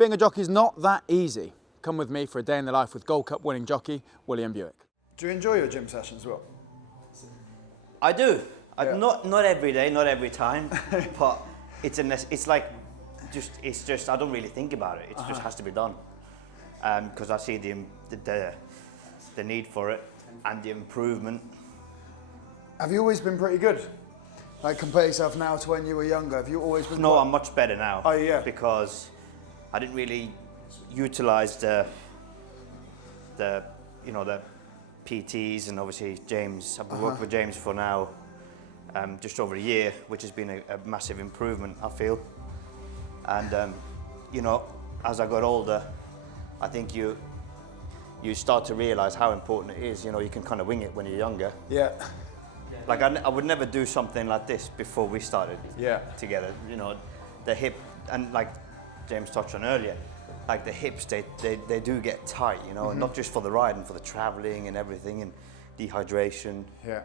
Being a jockey is not that easy. Come with me for a day in the life with Gold Cup winning jockey, William Buick. Do you enjoy your gym sessions, Will? I do. Yeah. Not every day, not every time, but it's like, it's just, I don't really think about it. It just has to be done. Because I see the need for it and the improvement. Have you always been pretty good? Like compare yourself now to when you were younger. Have you always been? No, I'm much better now. Oh yeah. Because I didn't really utilize the PTs, and obviously James. I've been working with James for now just over a year, which has been a massive improvement, I feel. And you know, as I got older, I think you start to realize how important it is. You know, you can kind of wing it when you're younger. Yeah. Like I would never do something like this before we started together. You know, the hip, and like James touched on earlier, like the hips, they do get tight, you know, and not just for the ride and for the traveling and everything, and dehydration. Yeah.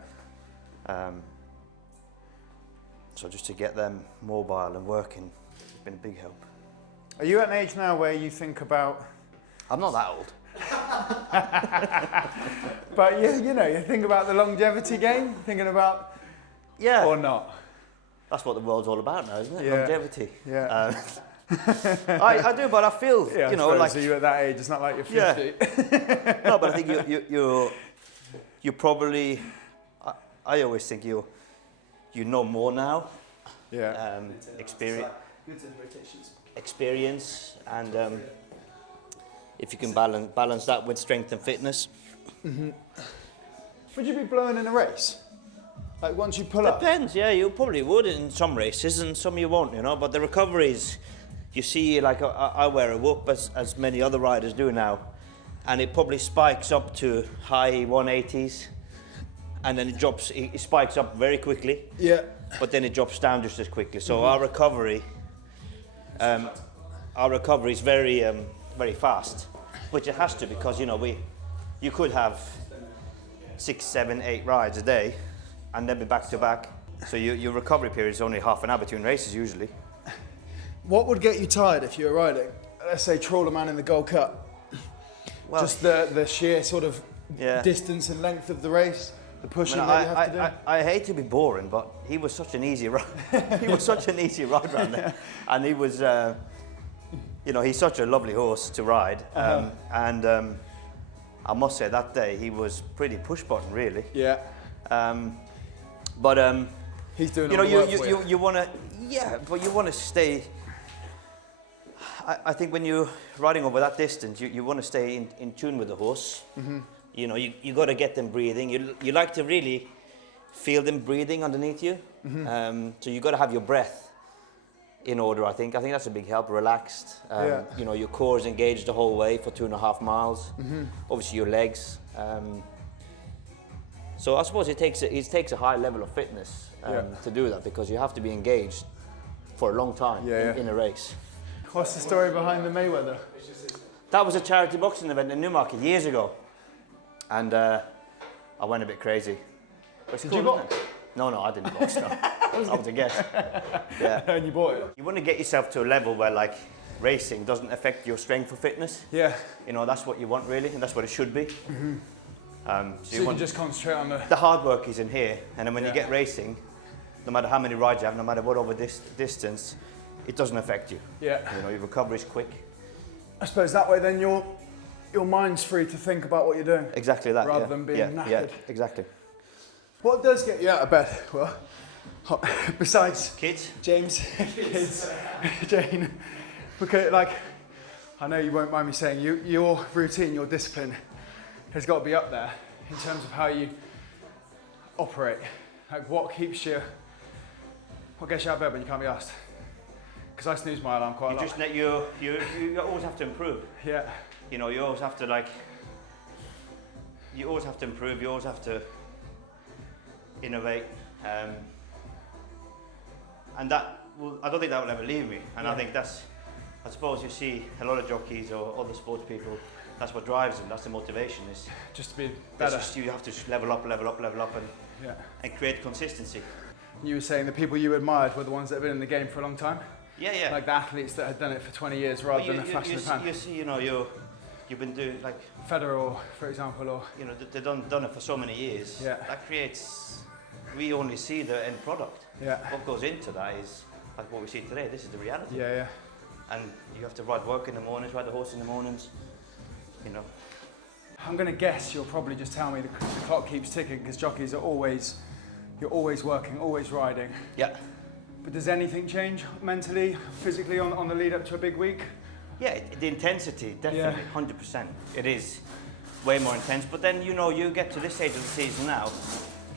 So just to get them mobile and working has been a big help. Are you at an age now where you think about? I'm not that old. But you know, you think about the longevity game, thinking about, or not. That's what the world's all about now, isn't it? Yeah. Longevity. Yeah. I do, but I feel, you know, like. So you're at that age. It's not like you're 50. Yeah. No, but I think you probably. I always think you know more now. Yeah. Experience, and if you can balance that with strength and fitness. Would you be blowing in a race? Like once you pull up? Depends, yeah, you probably would in some races, and some you won't, you know, but the recoveries, you see, like I wear a whoop as many other riders do now, and it probably spikes up to high 180s, and then it spikes up very quickly. Yeah. But then it drops down just as quickly. So our recovery is very, very fast, which it has to, because you know you could have 6, 7, 8 rides a day, and then be back to back. So your recovery period is only half an hour between races usually. What would get you tired if you were riding? Let's say Trawler Man in the Gold Cup. Well, just the sheer sort of distance and length of the race, the pushing that you have to do. I hate to be boring, but he was such an easy ride. He was such an easy ride around there, and he was. You know, he's such a lovely horse to ride, and I must say that day he was pretty push button, really. Yeah. But he's doing. You know, you want to, but you want to stay. I think when you're riding over that distance, you want to stay in tune with the horse. You know, you got to get them breathing. You like to really feel them breathing underneath you. So you got to have your breath in order, I think that's a big help. Relaxed. You know, your core is engaged the whole way for 2.5 miles. Obviously, your legs. So I suppose it takes a high level of fitness to do that, because you have to be engaged for a long time in a race. What's the story behind the Mayweather? That was a charity boxing event in Newmarket years ago, and I went a bit crazy. Did you box? No, I didn't box. No. I was a guest. Yeah. And you bought it? You want to get yourself to a level where, like, racing doesn't affect your strength or fitness. Yeah. You know, that's what you want, really, and that's what it should be. So you can just concentrate on the hard work is in here, and then when you get racing, no matter how many rides you have, no matter what over this distance, it doesn't affect you. Yeah. You know, your recovery is quick. I suppose that way then your mind's free to think about what you're doing. Exactly that. Rather than being knackered. Yeah, exactly. What does get you out of bed? Well, besides kids, James, kids, Jane, because like, I know you won't mind me saying, your routine, your discipline has got to be up there in terms of how you operate. Like what gets you out of bed when you can't be asked? Because I snooze my alarm quite a lot. You always have to improve. Yeah. You know, you always have to improve, you always have to innovate. And that I don't think that will ever leave me. And I think I suppose you see a lot of jockeys or other sports people, that's what drives them, that's the motivation, is just to be better. You have to level up and create consistency. You were saying the people you admired were the ones that have been in the game for a long time? Yeah. Like the athletes that had done it for 20 years rather than a flash in the pan. You see, you've been doing like Federer, for example, or they've done it for so many years. Yeah. That creates. We only see the end product. yeah, What goes into that is like what we see today. This is the reality. yeah. And you have to ride work in the mornings, ride the horse in the mornings. I'm going to guess you'll probably just tell me the clock keeps ticking because jockeys are always, you're always working, always riding. Yeah. But does anything change mentally, physically on the lead up to a big week? Yeah, the intensity, definitely, 100%. It is way more intense. But then, you get to this stage of the season now,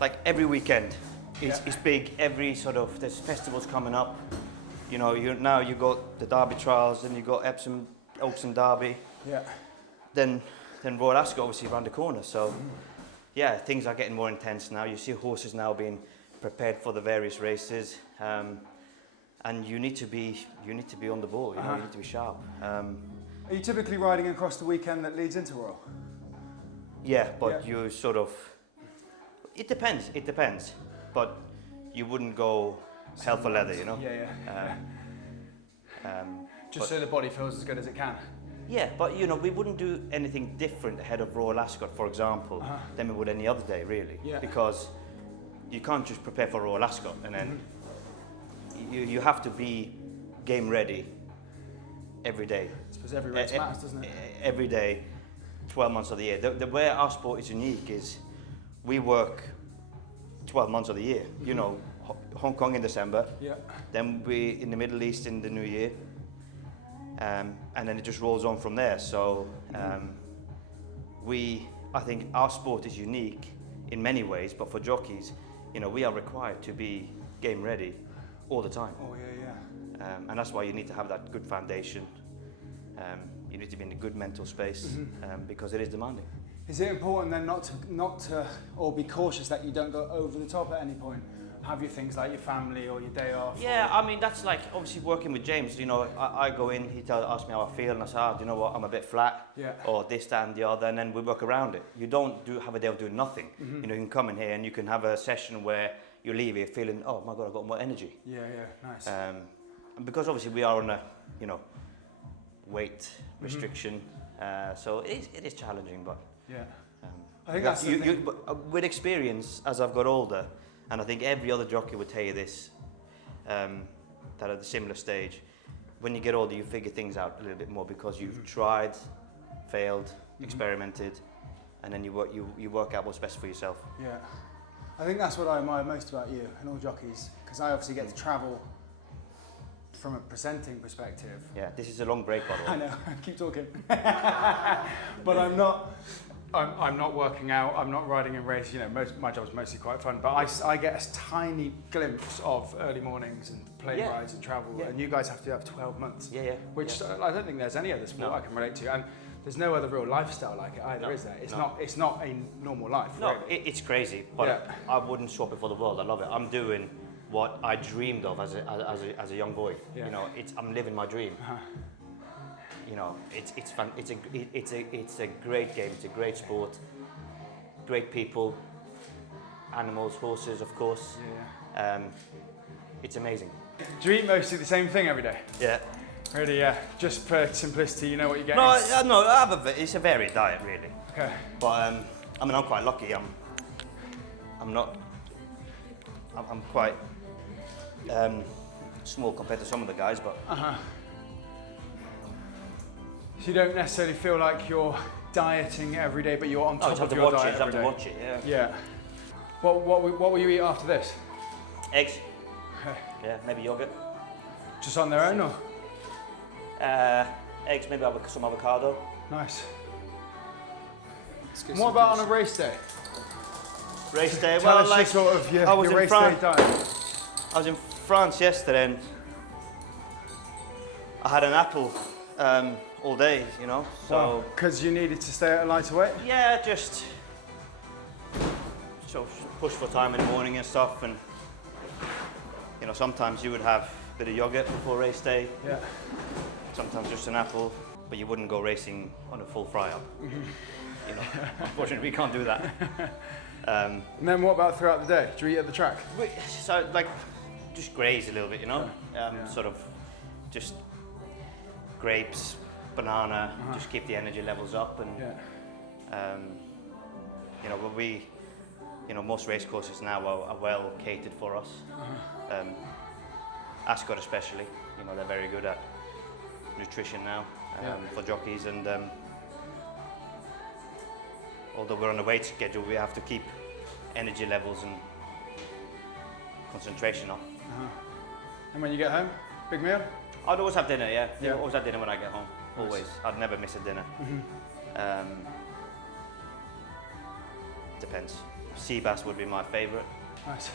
like every weekend is big. Every there's festivals coming up. You got the Derby trials, then you got Epsom, Oaks and Derby. Yeah. Then Royal Ascot obviously around the corner. So, yeah, things are getting more intense now. You see horses now being prepared for the various races. And you need to be on the ball. You need to be sharp. Are you typically riding across the weekend that leads into Royal? Yeah, but you it depends. But you wouldn't go hell for leather, Yeah. Just so the body feels as good as it can. Yeah, but we wouldn't do anything different ahead of Royal Ascot, for example, than we would any other day, really. Yeah. Because you can't just prepare for Royal Ascot and then you have to be game ready every day. I suppose every race matters, doesn't it? Every day, 12 months of the year. The way our sport is unique is we work 12 months of the year. Hong Kong in December, then we in the Middle East in the New Year, and then it just rolls on from there. So I think our sport is unique in many ways, but for jockeys, we are required to be game ready all the time. Oh yeah. And that's why you need to have that good foundation. You need to be in a good mental space because it is demanding. Is it important then not to or be cautious that you don't go over the top at any point? Have your things like your family or your day off? Yeah, I mean that's like obviously working with James. I go in, he asks me how I feel, and I say, do you know what, I'm a bit flat, or this, that, and the other, and then we work around it. You don't have a day of doing nothing. You can come in here and you can have a session where you leave here feeling, oh my God, I've got more energy. Yeah, nice. And because obviously we are on a, weight restriction, so it is challenging, but yeah, I think that's the thing. But with experience, as I've got older, and I think every other jockey would tell you this, that at a similar stage, when you get older, you figure things out a little bit more because you've tried, failed, experimented, and then you work out what's best for yourself. Yeah, I think that's what I admire most about you and all jockeys, because I obviously get to travel from a presenting perspective. Yeah, this is a long break, by the way. I know, keep talking. But I'm not working out, I'm not riding in race, my job's mostly quite fun, but I get a tiny glimpse of early mornings and plane rides and travel, and you guys have to have 12 months. Yeah. Which I don't think there's any other sport I can relate to, and there's no other real lifestyle like it either, is there? It's not a normal life, No, really. it's crazy, but I wouldn't swap it for the world. I love it. I'm doing what I dreamed of as a young boy. Yeah. I'm living my dream. It's fun. It's a great game. It's a great sport. Great people, animals, horses, of course. Yeah. It's amazing. Do you eat mostly the same thing every day? Yeah. Really, yeah. Just for simplicity, you know what you're getting. No. It's a varied diet, really. Okay. But I'm quite lucky. I'm quite small compared to some of the guys, but. So you don't necessarily feel like you're dieting every day, but you're on top of your diet every day. You have to watch it, yeah. Yeah. What will you eat after this? Eggs. Okay. Yeah, maybe yogurt. Just on their own, or? Eggs, maybe some avocado. Nice. And what about on a race day? Race day, Tell us sort of your race day diet. I was in France yesterday and I had an apple all day, so... Because you needed to stay at a lighter weight? Yeah, just push for time in the morning and stuff, and sometimes you would have a bit of yogurt before race day. Yeah. Sometimes just an apple, but you wouldn't go racing on a full fry-up. Unfortunately we can't do that. And then what about throughout the day? Do you eat at the track? So just graze a little bit, sort of just grapes, banana, just keep the energy levels up. And you know, but you know, most race courses now are well catered for us. Ascot especially, you know, they're very good at nutrition now for jockeys, and although we're on a weight schedule, we have to keep energy levels and concentration up. And when you get home, big meal? I'd always have dinner, yeah. Always have dinner when I get home, always. I'd never miss a dinner. Depends. Sea bass would be my favourite. Nice.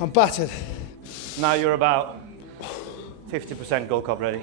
I'm battered. Now you're about 50% Gold Cup ready.